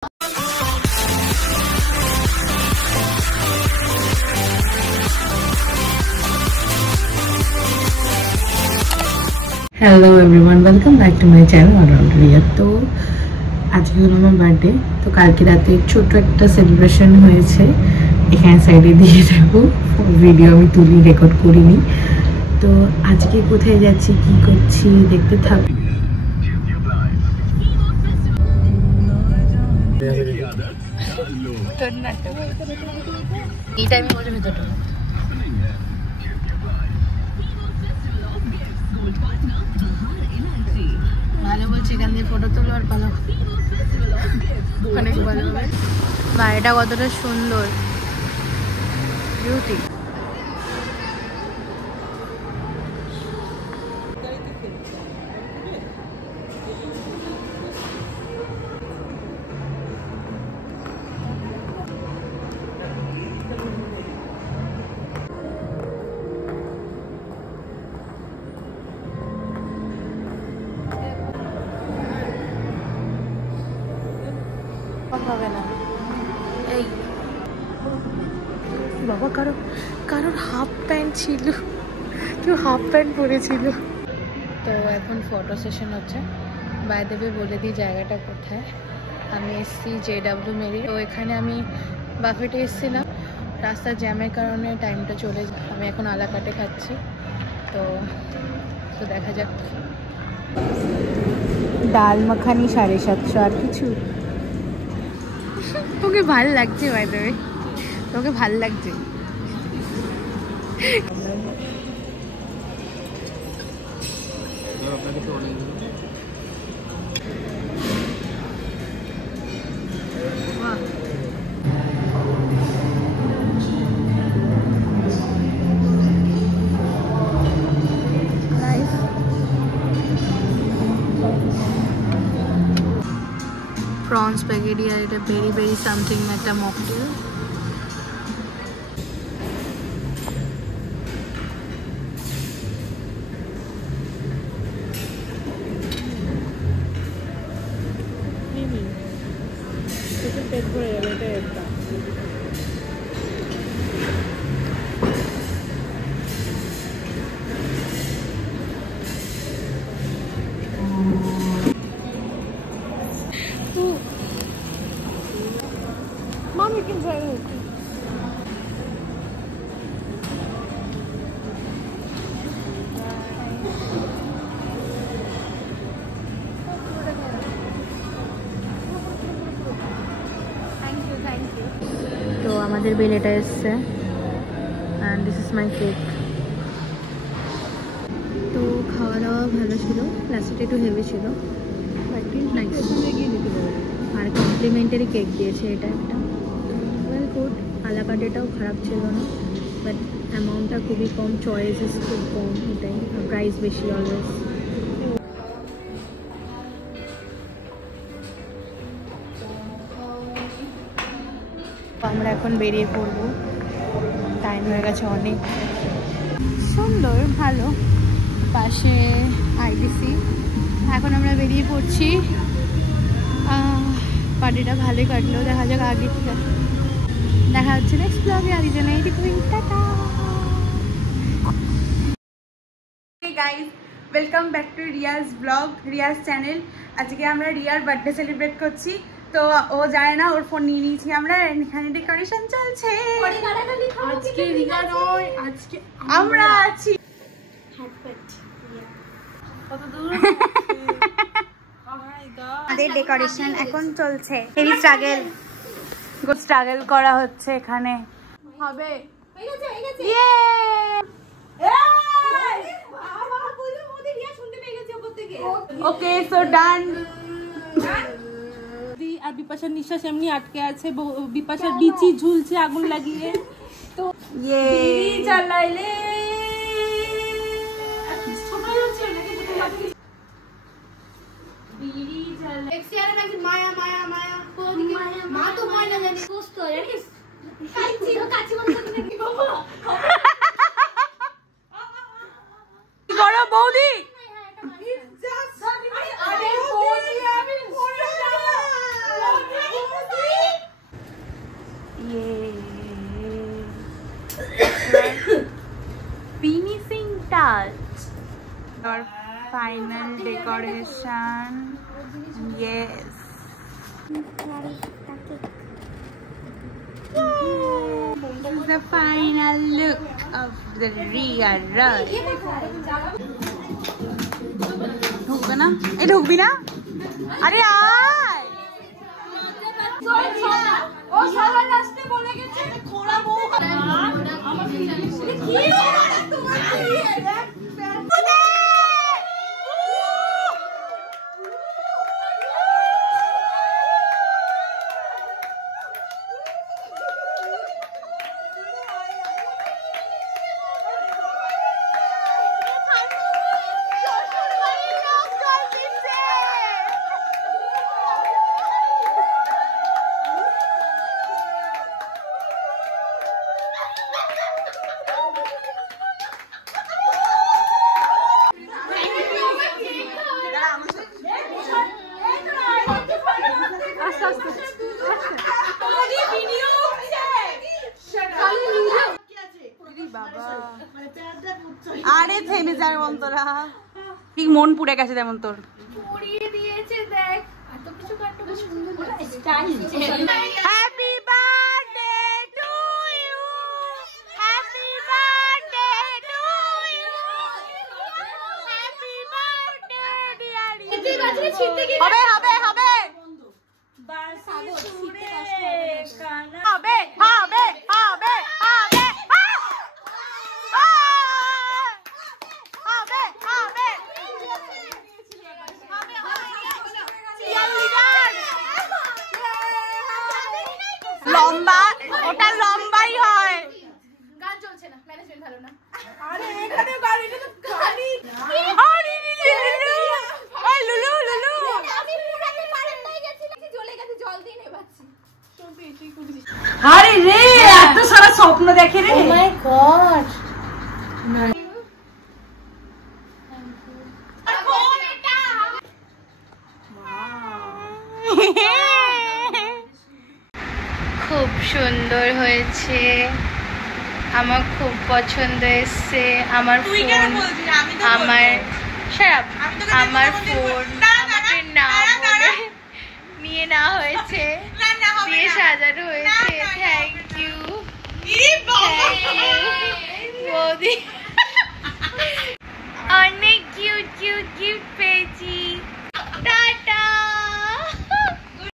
Hello everyone, welcome back to my channel all round Riya. তো আজকে হলো আমার বার্থডে। তো কালকে রাতে ছোট্ট একটা সেলিব্রেশন হয়েছে, এখানে সাইডে দিয়ে দেবো। ভিডিও আমি তুলি, রেকর্ড করিনি। তো আজকে কোথায় যাচ্ছি, কি করছি দেখতে থাক। এই টাইমে বলে ভেতরটা ভালো বলছি, এখান দিয়ে ফটো তুলো আর ভালো, অনেক ভালো। বাড়িটা কতটা সুন্দর, বিউটি। হবে না এই বাবা, কারোর হাফ প্যান্ট ছিল, কেউ হাফ প্যান্ট পরেছিল। তো এখন ফটো সেশন হচ্ছে। বাই দ্য ওয়ে বলে দিই জায়গাটা কোথায়। আমি এসছি JW মেরি। তো এখানে আমি বাফেটে এসছিলাম, রাস্তার জ্যামের কারণে টাইমটা চলে যায়। আমি এখন আলাকাটে খাচ্ছি। তো দেখা যাক। ডাল মাখানি 750, আর কিছু। তোকে ভাল লাগছে বাই দ্য ওয়ে, তোকে ভাল লাগছে। Prawn spaghetti আর এটা very something একটা mocktail। পেট ভরে গেল, এটা একটা Mom, you can try it. Thank you. তো আমাদের বিল এটা এসছে, and this is my cake. তো খাওয়া দাওয়া ভালো ছিল, লাস্টে একটু হেভি ছিল, বাট নাইস। আর কমপ্লিমেন্টারি কেক দিয়েছে, এটা একটা ওয়েল গুড। আলাকাটেটাও খারাপ ছিল না, বাট অ্যামাউন্টটা খুবই কম, চয়েসেস খুব কম, এটাই। প্রাইস বেশি অলওয়েজ। আমরা এখন বেরিয়ে পড়বো, টাইম হয়ে গেছে অনেক। সুন্দর, ভালো, পাশে IDC। এখন আমরা বেরিয়ে পড়ছি। পার্টিটা ভালোই কাটলো, দেখা যাক আগে। দেখা হচ্ছে নেক্সট ব্লগে। আজকের জন্য এইটুকুই, tata. Hey guys, welcome back to Riya's vlog, Riya's channel। আজকে আমরা রিয়ার বার্থডে সেলিব্রেট করছি। তো ও যায় না, ওর ফোন নিয়ে নিয়েছি আমরা, এখানে ডেকোরেশন চলছে। আজকে রিয়া নয়, আজকে আমরা আছি। আমাদের ডেকোরেশন এখন চলছে, হেভি স্ট্রাগল করা হচ্ছে এখানে। হবে ওকে, সো ডান। আর বিপাশার নিঃশ্বাস এমনি আটকে আছে, বিপাশার বিচি ঝুলছে আগুন লাগিয়ে। তো চালাইলে মায়া মায়া মায়া মা তো মায়া জানি সুস্থ জানিস বড় বৌদি decoration. Yes. This is the final look of the Ria ride. ঢুকবে না? এই ঢুকবি না? আরে আয়! ও সবার লাস্টে বলে গেছে খোড়া বউ আমার কি তোমার আরে থেমে যায় অন্তরা ঠিক মন পুড়ে গেছে যেমন তোর পুড়িয়ে দিয়েছে দেখ এত কিছু কাটতে সুন্দর style happy birthday to you happy birthday to you happy birthday dear এতে বাজরে ছিটতে কি হবে হবে হবে বার সাগর ছিটতে কষ্ট হবে হবে হবে হবে লম্বা ওটা লম্বাই হয় গান চলছে না ম্যানেজমেন্ট ভালো না আরে এখানে গাড়িটা তো গাড়ি আরে এই লুলু লুলু আমি পুরাতে বারান্দায় গেছিলাম জ্বলে গেছে জল দিয়ে নেবাচ্ছি আরে রে এত সারা স্বপ্ন দেখে রে ও মাই গড খুব সুন্দর হয়েছে আমার খুব পছন্দ এসছে আমার ফোন আমার শারাপ আমার ফোন আমাকে না বলে নিয়ে নেওয়া হয়েছে দিয়ে সাজানো হয়েছে থ্যাংক ইউ বৌদি অনেক কিউট কিউট গিফট পেয়েছি